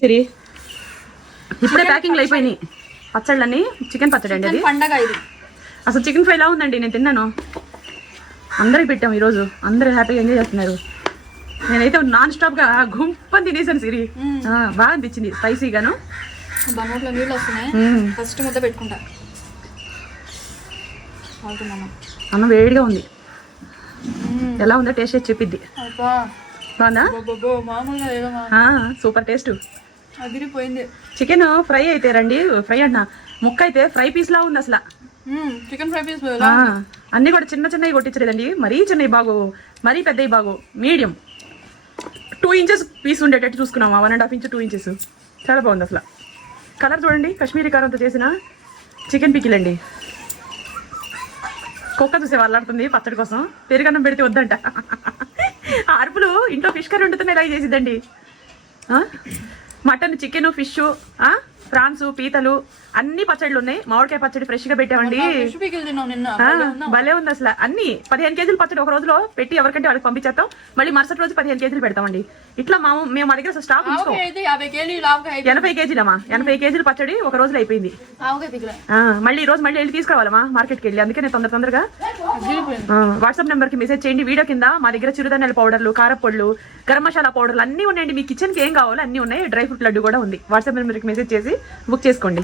సరే ఇప్పుడే ప్యాకింగ్లు అయిపోయినాయి పచ్చళ్ళని. చికెన్ పచ్చడి అండి అది. పండగ ఇది. అసలు చికెన్ ఫ్రై ఎలా ఉందండి, నేను తిన్నాను. అందరికి పెట్టాము ఈరోజు, అందరూ హ్యాపీగా ఎంజాయ్ చేస్తున్నారు. నేనైతే నాన్ స్టాప్గా గుంపని తినేసాను సిరి. బాగా అనిపించింది స్పైసీగాను. బంగాట్లో నీళ్ళు వస్తున్నాయి. ఫస్ట్ ముద్ద పెట్టుకుంటా. అన్నం వేడిగా ఉంది. ఎలా ఉందో టేస్ట్ చేసి చెప్పిద్ది. బాగుందా? Super taste. అదిరిపోయింది. చికెన్ ఫ్రై అయితే రండి, ఫ్రై అన్నా ముక్క అయితే ఫ్రై పీస్ లా ఉంది అసలు. చికెన్ ఫ్రై పీస్ అన్ని కూడా చిన్న చిన్నవి కొట్టించలేదండి. మరీ చిన్నవి బాగు, మరీ పెద్దవి బాగు, మీడియం 2 ఇంచెస్ పీస్ ఉండేటట్టు చూసుకున్నామా. 1.5 ఇంచ్ 2 ఇంచెస్. చాలా బాగుంది అసలు. కలర్ చూడండి, కాశ్మీరీ కారంతో చేసిన చికెన్ పికిల్ అండి. కుక్క చూసే వాళ్ళాడుతుంది పచ్చడి కోసం. పెరుగన్నం పెడితే వద్దంట. అరుపులు ఇంట్లో ఫిష్ కర్రీ వండుతున్న ఇలా చేసిద్దండి. మటన్, చికెన్, ఫిష్, ప్రాన్స్, పీతలు అన్ని పచ్చళ్ళు ఉన్నాయి. మామిడికాయ పచ్చడి ఫ్రెష్ గా పెట్టామండి. భలే ఉంది అసలు. అన్ని 15 కేజీలు పచ్చడి ఒక రోజులో పెట్టి ఎవరికంటే వాళ్ళకి పంపించేస్తాం. మళ్ళీ మరుసటి రోజు 15 కేజీలు పెడతామండి. ఇట్లా మేము మా దగ్గర స్టాక్ 80 కేజీలమ్మా. 80 కేజీలు పచ్చడి ఒక రోజులో అయిపోయింది. మళ్ళీ ఈ రోజు మళ్ళీ వెళ్ళి తీసుకురావాలమ్మా మార్కెట్కి వెళ్ళి. అందుకే నేను తొందరగా వాట్సాప్ నెంబర్ కి మెసేజ్ చేయండి. వీడియో కింద మా దగ్గర చిరుధాన్యాల పౌడర్లు, కారపొడులు, గరం మసాలా పౌడర్లు అన్ని ఉన్నాయండి. మీ కిచెన్ కి ఏం కావాలో అన్ని ఉన్నాయి. డ్రై ఫ్రూట్ లడ్డు కూడా ఉంది. వాట్సాప్ నెంబర్ కి మెసేజ్ చేసి బుక్ చేసుకోండి.